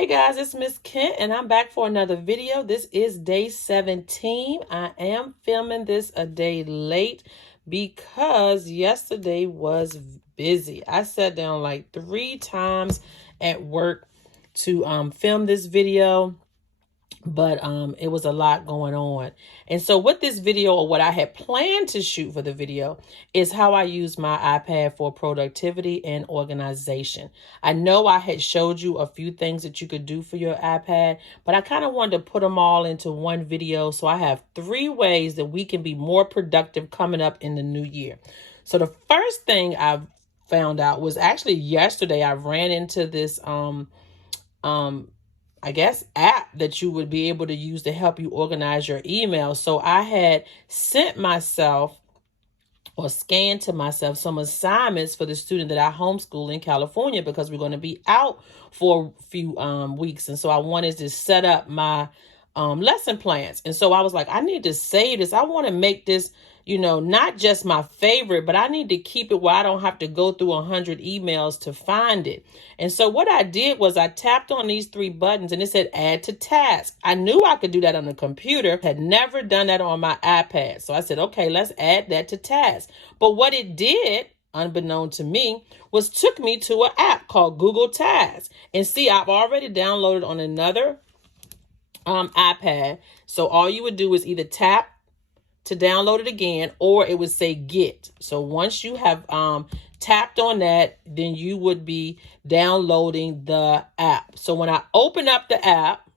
Hey guys, it's Miss Kent and I'm back for another video. This is day 17. I am filming this a day late because yesterday was busy. I sat down like 3 times at work to film this video. But it was a lot going on. And so what this video, or what I had planned to shoot for the video, is how I use my iPad for productivity and organization. I know I had showed you a few things that you could do for your iPad, but I kind of wanted to put them all into one video. So I have 3 ways that we can be more productive coming up in the new year. So the first thing I found out was actually yesterday. I ran into this I guess, app that you would be able to use to help you organize your email. So I had sent myself or scanned to myself some assignments for the student that I homeschool in California, because we're going to be out for a few weeks. And so I wanted to set up my lesson plans. And so I was like, I need to save this. I want to make this, not just my favorite, but I need to keep it where I don't have to go through 100 emails to find it. And so what I did was I tapped on these 3 buttons and it said add to task. I knew I could do that on the computer, had never done that on my iPad. So I said, okay, let's add that to task. But what it did, unbeknown to me, was took me to an app called Google Tasks. And see, I've already downloaded on another iPad. So all you would do is either tap to download it again, or it would say get. So once you have tapped on that, then you would be downloading the app. So when I open up the app,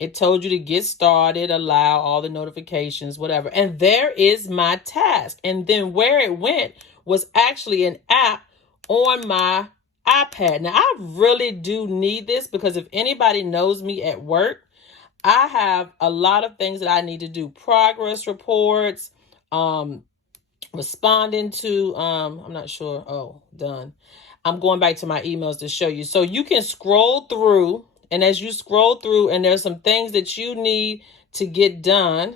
it told you to get started, allow all the notifications, whatever. And there is my task. And then where it went was actually an app on my iPad. Now, I really do need this, because if anybody knows me at work, I have a lot of things that I need to do. Progress reports, responding to, I'm not sure. Oh, done. I'm going back to my emails to show you. So you can scroll through, and as you scroll through and there's some things that you need to get done.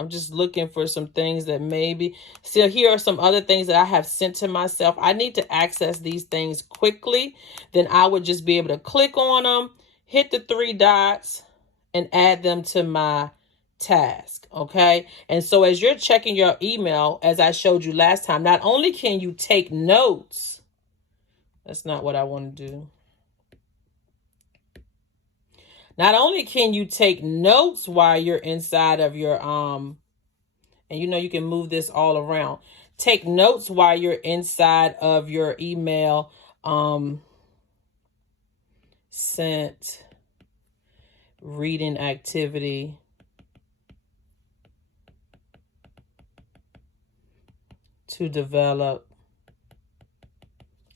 I'm just looking for some things that maybe, so here are some other things that I have sent to myself. I need to access these things quickly. Then I would just be able to click on them, hit the 3 dots, and add them to my task. Okay. And so as you're checking your email, as I showed you last time, not only can you take notes, that's not what I want to do. Not only can you take notes while you're inside of your, and you can move this all around. Take notes while you're inside of your email, sent, reading activity, to develop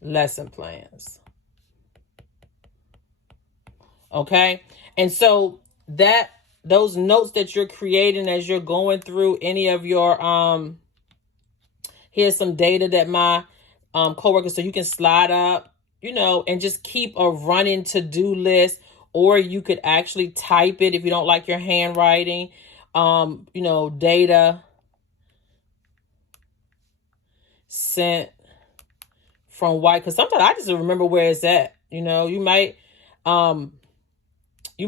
lesson plans. Okay. And so those notes that you're creating as you're going through any of your, here's some data that my coworkers, so you can slide up, and just keep a running to-do list. Or you could actually type it if you don't like your handwriting. Data sent from white. Because sometimes I just remember where it's at. You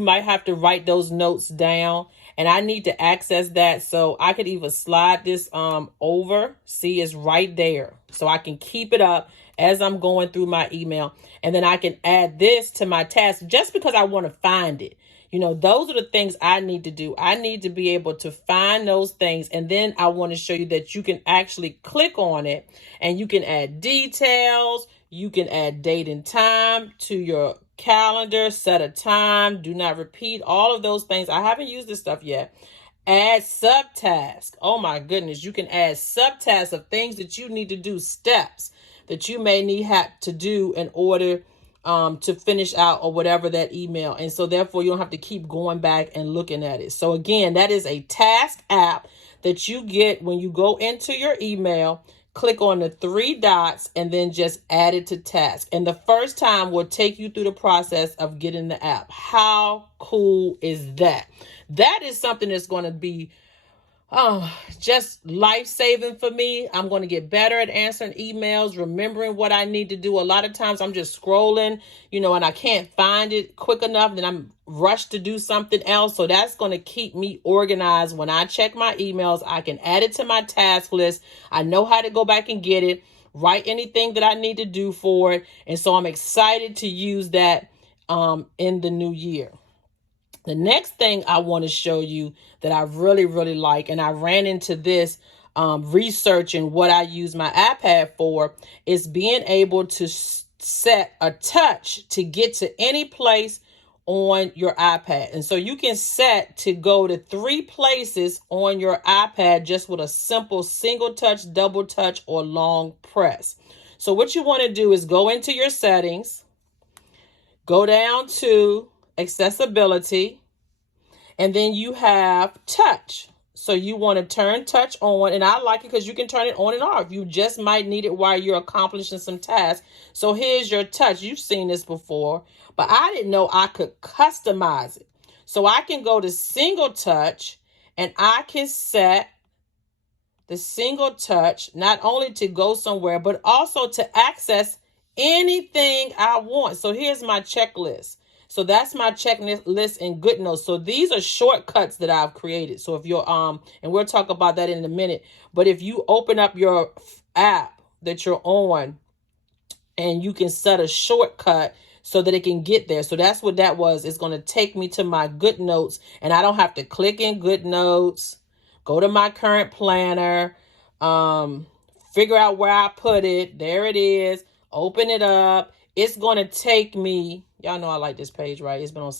might have to write those notes down. And I need to access that. So I could either slide this over. See, it's right there. So I can keep it up as I'm going through my email. And then I can add this to my task just because I want to find it. Those are the things I need to do. I need to be able to find those things. And then I want to show you that you can actually click on it and you can add details. You can add date and time to your calendar, set a time, do not repeat, all of those things. I haven't used this stuff yet. Add subtasks. Oh my goodness. You can add subtasks of things that you need to do, steps that you may have to do in order to finish out or whatever that email. And so therefore you don't have to keep going back and looking at it. So again, that is a task app that you get when you go into your email. Click on the 3 dots and then just add it to task. And the first time will take you through the process of getting the app. How cool is that? That is something that's going to be just life-saving for me. I'm going to get better at answering emails, remembering what I need to do. A lot of times I'm just scrolling, and I can't find it quick enough. Then I'm rushed to do something else. So that's going to keep me organized. When I check my emails, I can add it to my task list. I know how to go back and get it, write anything that I need to do for it. And so I'm excited to use that in the new year. The next thing I want to show you that I really, really like, and I ran into this researching what I use my iPad for, is being able to set a touch to get to any place on your iPad. And so you can set to go to 3 places on your iPad just with a simple single touch, double touch, or long press. So what you want to do is go into your settings, go down to accessibility, and then you have touch. So you want to turn touch on, and I like it because you can turn it on and off. You just might need it while you're accomplishing some tasks. So here's your touch. You've seen this before, but I didn't know I could customize it. So I can go to single touch, and I can set the single touch not only to go somewhere, but also to access anything I want. So here's my checklist. So that's my checklist in GoodNotes. So these are shortcuts that I've created. So if you're, and we'll talk about that in a minute, but if you open up your app that you're on and you can set a shortcut so that it can get there. So that's what that was. It's going to take me to my GoodNotes, and I don't have to click in GoodNotes, go to my current planner, figure out where I put it. There it is. Open it up. It's going to take me, y'all know I like this page, right? It's been on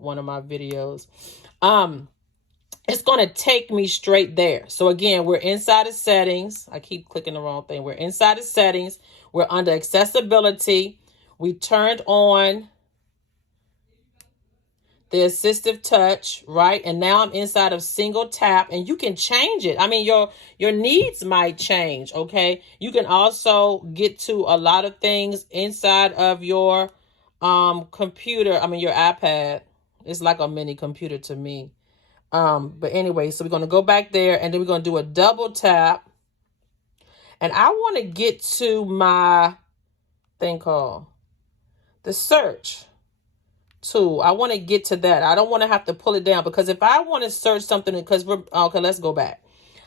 one of my videos. It's going to take me straight there. So again, we're inside of settings. I keep clicking the wrong thing. We're inside of settings. We're under accessibility. We turned on the assistive touch, right? And now I'm inside of single tap, and you can change it. I mean, your needs might change, okay? You can also get to a lot of things inside of your computer. I mean, your iPad. It's like a mini computer to me. But anyway, so we're going to go back there, and then we're going to do a double tap. And I want to get to my thing called the search tool. I want to get to that. I don't want to have to pull it down, because if I want to search something, because okay, let's go back.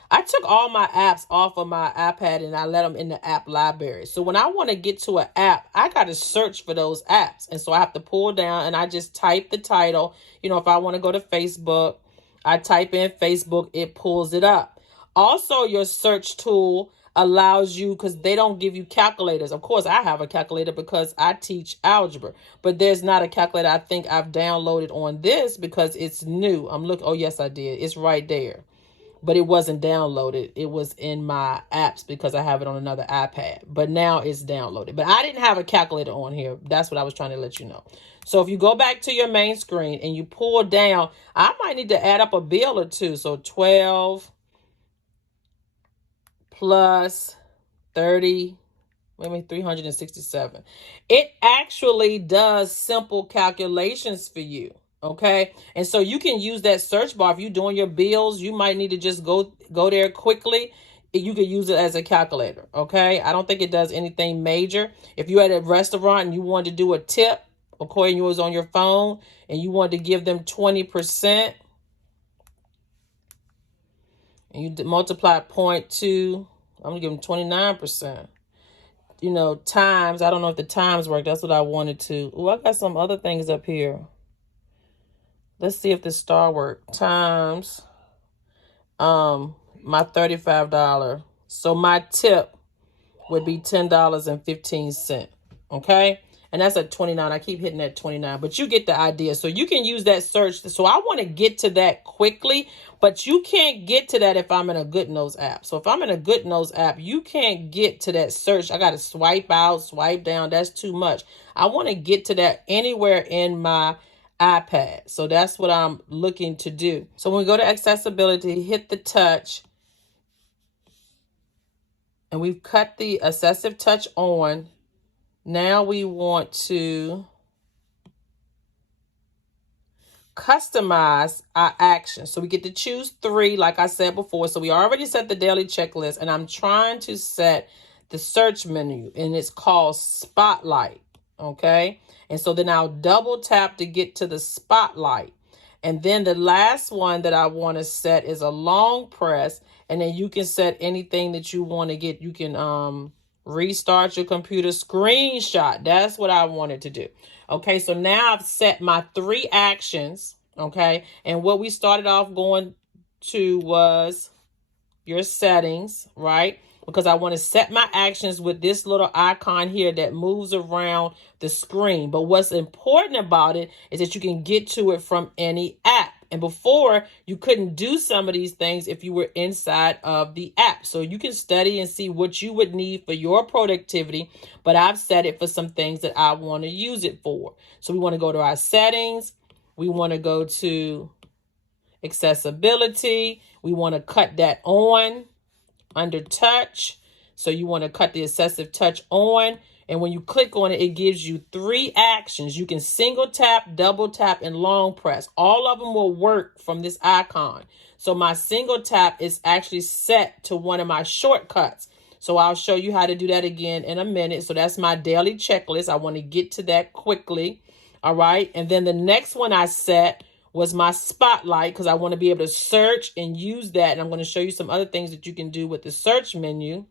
I took all my apps off of my iPad and I let them in the app library. So when I want to get to an app, I got to search for those apps. And so I have to pull down, and I just type the title. If I want to go to Facebook, I type in Facebook, it pulls it up. Also, your search tool allows you, because they don't give you calculators. Of course, I have a calculator because I teach algebra, but there's not a calculator I think I've downloaded on this because it's new. I'm looking. Oh, yes, I did. It's right there, but it wasn't downloaded. It was in my apps because I have it on another iPad, but now it's downloaded. But I didn't have a calculator on here. That's what I was trying to let you know. So if you go back to your main screen and you pull down, I might need to add up a bill or two. So 12 plus 30, maybe 367. It actually does simple calculations for you. Okay. And so you can use that search bar. If you're doing your bills, you might need to just go there quickly. You could use it as a calculator. Okay. I don't think it does anything major. If you're at a restaurant and you wanted to do a tip, okay, and you was on your phone and you wanted to give them 20%, and you multiply 0.2, I'm going to give them 29%. Times, I don't know if the times work. That's what I wanted to. Oh, I got some other things up here. Let's see if this star work. Times my $35. So my tip would be $10.15. Okay. And that's at 29. I keep hitting that 29, but you get the idea. So you can use that search. So I want to get to that quickly, but you can't get to that if I'm in a GoodNotes app. So if I'm in a GoodNotes app, you can't get to that search. I got to swipe out, swipe down. That's too much. I want to get to that anywhere in my iPad. So that's what I'm looking to do. So when we go to accessibility, hit the touch, and we've cut the assistive touch on. Now we want to customize our actions. So we get to choose 3, like I said before. So we already set the daily checklist, and I'm trying to set the search menu, and it's called Spotlight. Okay. And so then I'll double tap to get to the spotlight. And then the last one that I want to set is a long press. And then you can set anything that you want to get. You can restart your computer, screenshot. That's what I wanted to do. Okay, so now I've set my 3 actions. Okay, and what we started off going to was your settings, right? Because I want to set my actions with this little icon here that moves around the screen. But what's important about it is that you can get to it from any app. And before, you couldn't do some of these things if you were inside of the app. So you can study and see what you would need for your productivity. But I've set it for some things that I want to use it for. So we want to go to our settings. We want to go to accessibility. We want to cut that on under touch. So you want to cut the excessive touch on. And when you click on it, it gives you 3 actions. You can single tap, double tap, and long press. All of them will work from this icon. So my single tap is actually set to one of my shortcuts. So I'll show you how to do that again in a minute. So that's my daily checklist. I want to get to that quickly. All right. And then the next one I set was my spotlight, because I want to be able to search and use that. And I'm going to show you some other things that you can do with the search menu.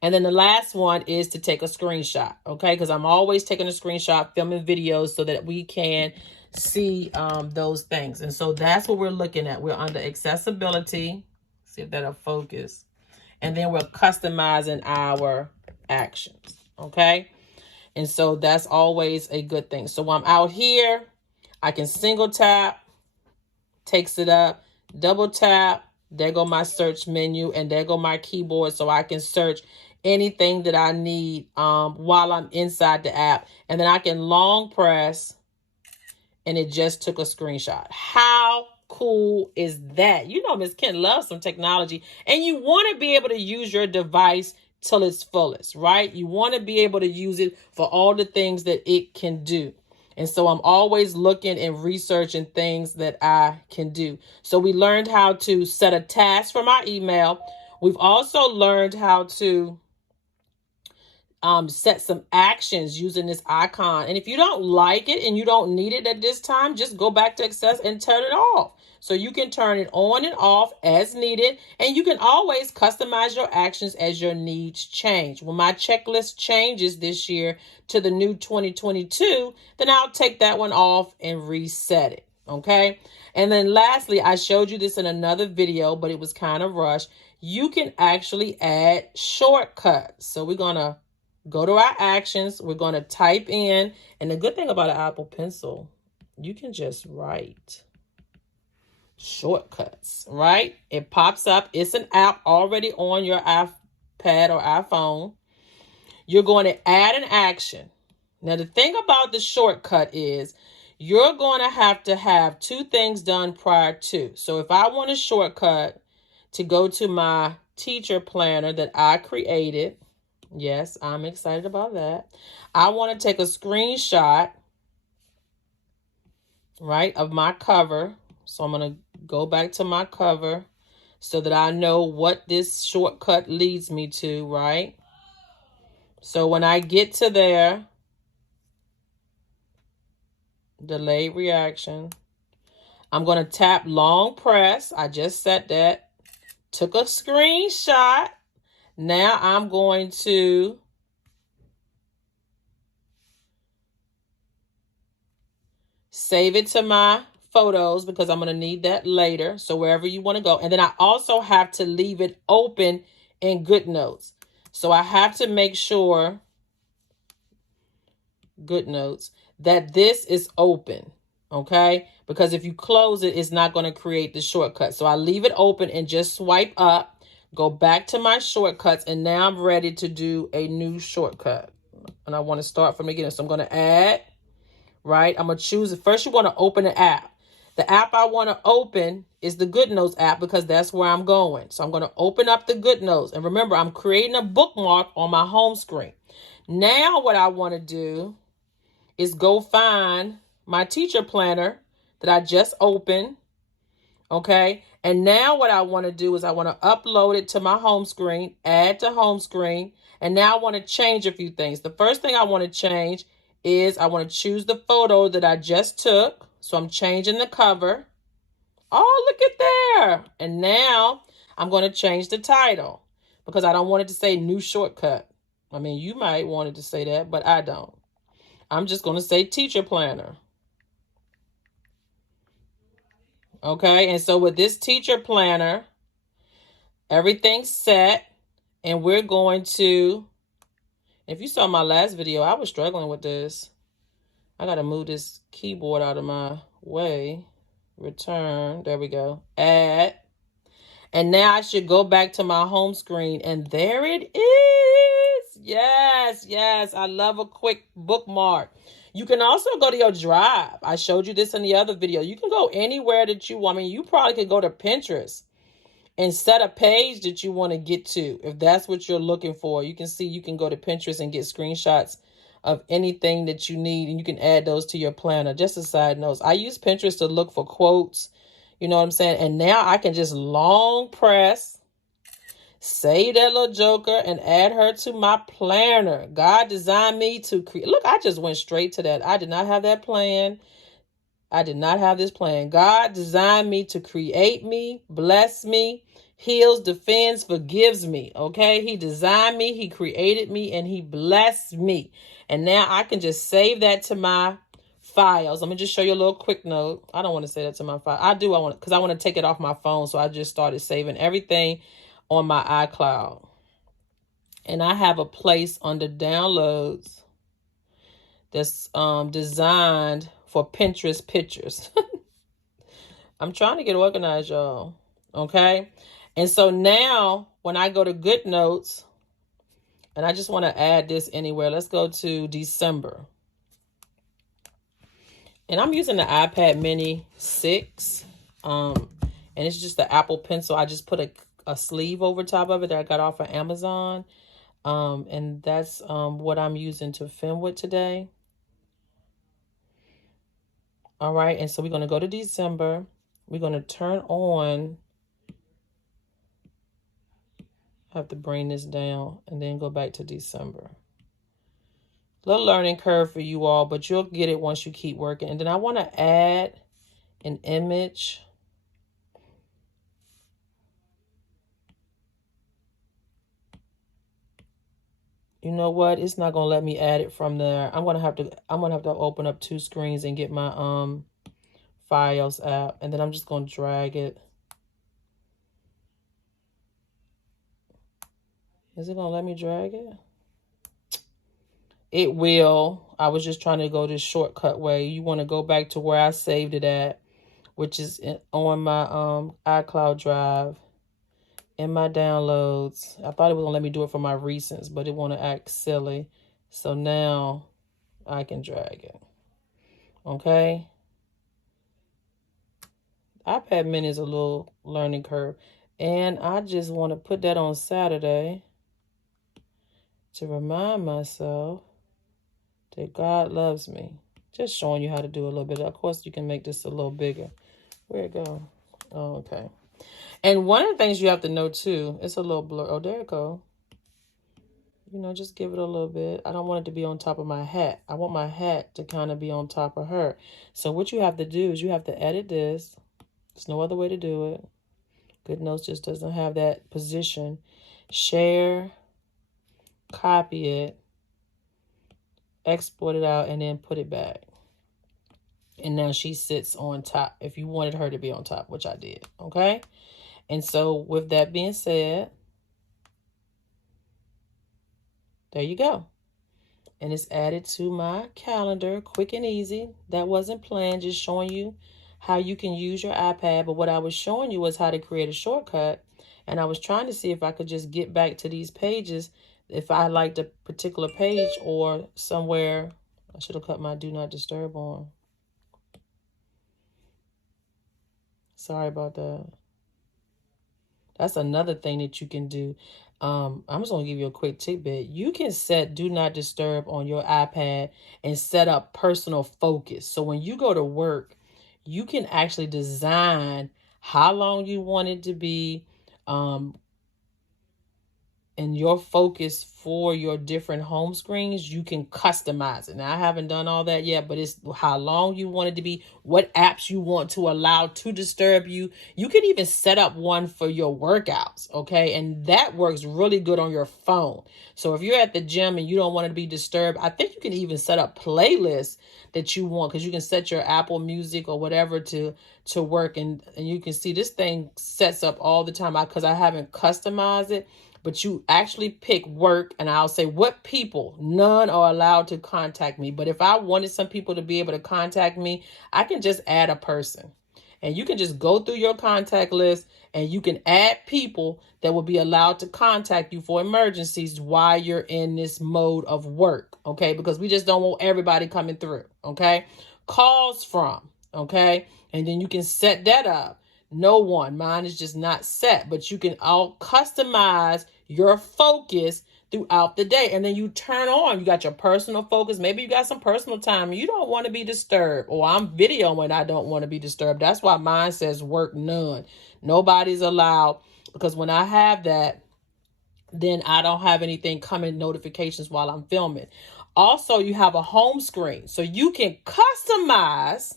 And then the last one is to take a screenshot, okay? Because I'm always taking a screenshot, filming videos so that we can see those things. And so that's what we're looking at. We're under accessibility. See if that'll focus. And then we're customizing our actions, okay? And so that's always a good thing. So when I'm out here, I can single tap, takes it up, double tap, there go my search menu, and there go my keyboard, so I can search anything that I need while I'm inside the app. And then I can long press, and it just took a screenshot. How cool is that? You know, Miss Ken loves some technology, and you want to be able to use your device till its fullest, right? You want to be able to use it for all the things that it can do. And so I'm always looking and researching things that I can do. So we learned how to set a task for my email. We've also learned how to set some actions using this icon. And if you don't like it and you don't need it at this time, just go back to Access and turn it off. So you can turn it on and off as needed. And you can always customize your actions as your needs change. When my checklist changes this year to the new 2022, then I'll take that one off and reset it. Okay. And then lastly, I showed you this in another video, but it was kind of rushed. You can actually add shortcuts. So we're going to go to our actions. We're going to type in. And the good thing about an Apple Pencil, you can just write shortcuts, right? It pops up. It's an app already on your iPad or iPhone. You're going to add an action. Now, the thing about the shortcut is you're going to have 2 things done prior to. So if I want a shortcut to go to my teacher planner that I created, yes, I'm excited about that. I want to take a screenshot, right, of my cover. So I'm going to go back to my cover so that I know what this shortcut leads me to, right? So when I get to there, delayed reaction, I'm going to tap long press. I just set that, took a screenshot. Now I'm going to save it to my photos because I'm going to need that later. So wherever you want to go. And then I also have to leave it open in GoodNotes. So I have to make sure, GoodNotes, that this is open. Okay. Because if you close it, it's not going to create the shortcut. So I leave it open and just swipe up. Go back to my shortcuts, and now I'm ready to do a new shortcut. And I want to start from the beginning. So I'm going to add, right? I'm going to choose it. First, you want to open an app. The app I want to open is the GoodNotes app because that's where I'm going. So I'm going to open up the GoodNotes. And remember, I'm creating a bookmark on my home screen. Now what I want to do is go find my teacher planner that I just opened. Okay. And now what I want to do is I want to upload it to my home screen, add to home screen. And now I want to change a few things. The first thing I want to change is I want to choose the photo that I just took. So I'm changing the cover. Oh, look at there. And now I'm going to change the title because I don't want it to say new shortcut. I mean, you might want it to say that, but I don't. I'm just going to say teacher planner. Okay, and so with this teacher planner, everything's set, and we're going to, if you saw my last video, I was struggling with this. I got to move this keyboard out of my way. Return, there we go, add. And now I should go back to my home screen, and there it is. Yes, yes, I love a quick bookmark. You can also go to your drive. I showed you this in the other video. You can go anywhere that you want. I mean, you probably could go to Pinterest and set a page that you want to get to. If that's what you're looking for, you can see you can go to Pinterest and get screenshots of anything that you need, and you can add those to your planner. Just a side note, I use Pinterest to look for quotes. You know what I'm saying? And now I can just long press, save that little joker, and add her to my planner. God designed me to create. Look, I just went straight to that. I did not have that plan. I did not have this plan. God designed me to create me, bless me, heals, defends, forgives me. Okay? He designed me, he created me, and he blessed me. And now I can just save that to my files. Let me just show you a little quick note. I don't want to say that to my file. I want because I want to take it off my phone. So I just started saving everything on my iCloud. And I have a place under downloads that's designed for Pinterest pictures. I'm trying to get organized, y'all. Okay. And so now when I go to GoodNotes, and I just want to add this anywhere. Let's go to December. And I'm using the iPad Mini 6. And it's just the Apple Pencil. I just put a sleeve over top of it that I got off of Amazon. And that's what I'm using to film with today. All right. And so we're going to go to December. We're going to turn on. I have to bring this down and then go back to December. Little learning curve for you all, but you'll get it once you keep working. And then I want to add an image. You know what? It's not gonna let me add it from there. I'm gonna have to open up two screens and get my files app, and then I'm just gonna drag it. Is it gonna let me drag it? It will. I was just trying to go this shortcut way. You want to go back to where I saved it at, which is on my iCloud drive. In my downloads. I thought it was gonna let me do it for my recents, but it want to act silly. So now I can drag it. Okay. iPad Mini is a little learning curve. And I just want to put that on Saturday to remind myself that God loves me. Just showing you how to do a little bit. Of course, you can make this a little bigger. Where'd it go? Oh, okay. And one of the things you have to know, too, it's a little blur. Oh, there it go. You know, just give it a little bit. I don't want it to be on top of my hat. I want my hat to kind of be on top of her. So what you have to do is you have to edit this. There's no other way to do it. GoodNotes just doesn't have that position. Share, copy it, export it out, and then put it back. And now she sits on top if you wanted her to be on top, which I did. Okay? And so with that being said, there you go. And it's added to my calendar, quick and easy. That wasn't planned, just showing you how you can use your iPad. But what I was showing you was how to create a shortcut. And I was trying to see if I could just get back to these pages if I liked a particular page or somewhere. I should have cut my Do Not Disturb on. Sorry about that. That's another thing that you can do. I'm just going to give you a quick tidbit. You can set Do Not Disturb on your iPad and set up personal focus. So when you go to work, you can actually design how long you want it to be, and your focus for your different home screens. You can customize it. Now, I haven't done all that yet, but it's how long you want it to be, what apps you want to allow to disturb you. You can even set up one for your workouts, okay? And that works really good on your phone. So if you're at the gym and you don't want it to be disturbed, I think you can even set up playlists that you want, because you can set your Apple Music or whatever to work, and you can see this thing sets up all the time, because I haven't customized it. But you actually pick work, and I'll say what people, none are allowed to contact me. But if I wanted some people to be able to contact me, I can just add a person. And you can just go through your contact list and you can add people that will be allowed to contact you for emergencies while you're in this mode of work. Okay. Because we just don't want everybody coming through. Okay. Calls from. Okay. And then you can set that up. No one. Mine is just not set, but you can all customize your focus throughout the day. And then you turn on, you got your personal focus. Maybe you got some personal time. You don't want to be disturbed. Or I'm videoing, I don't want to be disturbed. That's why mine says work none. Nobody's allowed, because when I have that, then I don't have anything coming notifications while I'm filming. Also, you have a home screen. So you can customize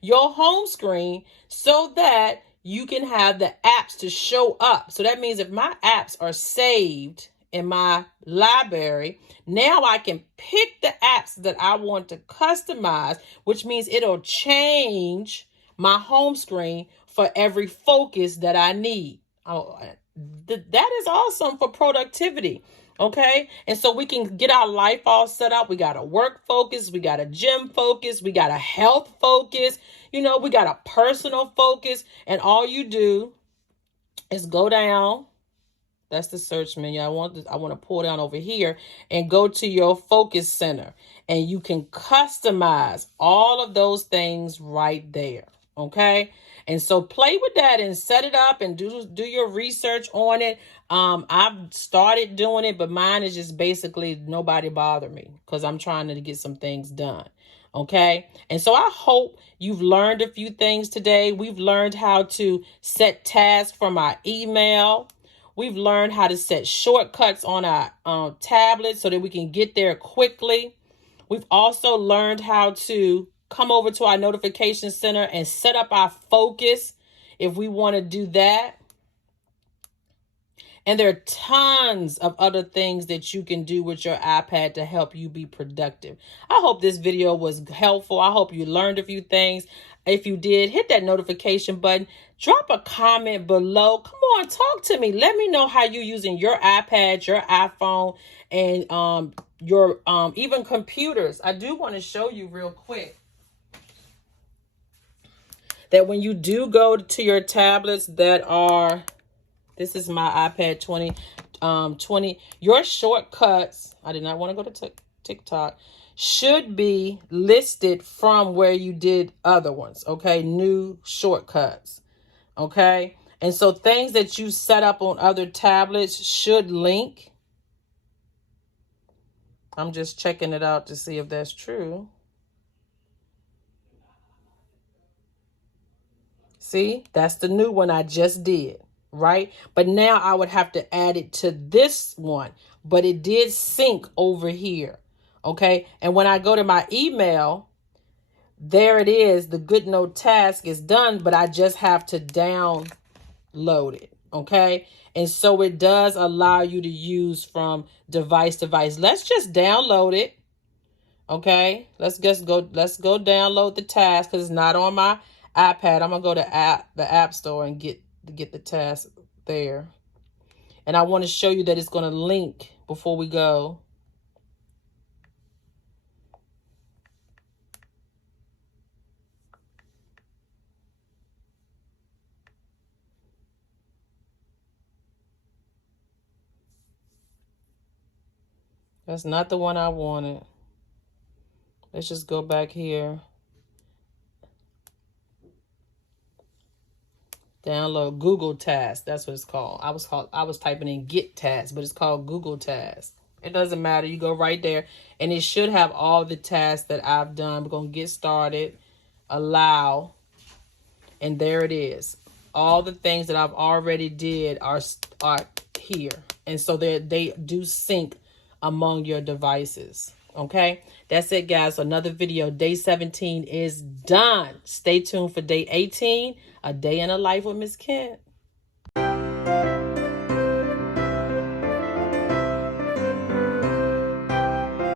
your home screen so that you can have the apps to show up. So that means if my apps are saved in my library, now I can pick the apps that I want to customize, which means it'll change my home screen for every focus that I need. Oh, that is awesome for productivity. Okay. And so we can get our life all set up. We got a work focus. We got a gym focus. We got a health focus. We got a personal focus. And all you do is go down. That's the search menu. I want to pull down over here and go to your focus center. And you can customize all of those things right there. Okay. And so play with that and set it up and do your research on it. I've started doing it, but mine is just basically nobody bother me, because I'm trying to get some things done. Okay. And so I hope you've learned a few things today. We've learned how to set tasks from our email. We've learned how to set shortcuts on our tablet so that we can get there quickly. We've also learned how to come over to our notification center and set up our focus if we want to do that. And there are tons of other things that you can do with your iPad to help you be productive. I hope this video was helpful. I hope you learned a few things. If you did, hit that notification button. Drop a comment below. Come on, talk to me. Let me know how you're using your iPad, your iPhone, and your even computers. I do want to show you real quick that when you do go to your tablets that are, this is my iPad 2020, your shortcuts, I did not want to go to TikTok, should be listed from where you did other ones, okay? New shortcuts, okay? And so things that you set up on other tablets should link. I'm just checking it out to see if that's true. See, that's the new one I just did, right? But now I would have to add it to this one, but it did sync over here, okay? And when I go to my email, there it is. The Good Note task is done, but I just have to download it, okay? And so it does allow you to use from device to device. Let's just download it, okay? Let's go download the task, because it's not on my iPad. I'm gonna go to the App Store and get the task there. And I want to show you that it's going to link before we go. That's not the one I wanted. Let's just go back here. Download Google Task. That's what it's called. I was typing in Get Task, but it's called Google Task. It doesn't matter. You go right there, and it should have all the tasks that I've done. We're gonna get started. allow, and there it is. All the things that I've already did are here. And so they do sync among your devices. Okay, that's it, guys. Another video. Day 17 is done. Stay tuned for day 18, a day in a life with Miss Kent.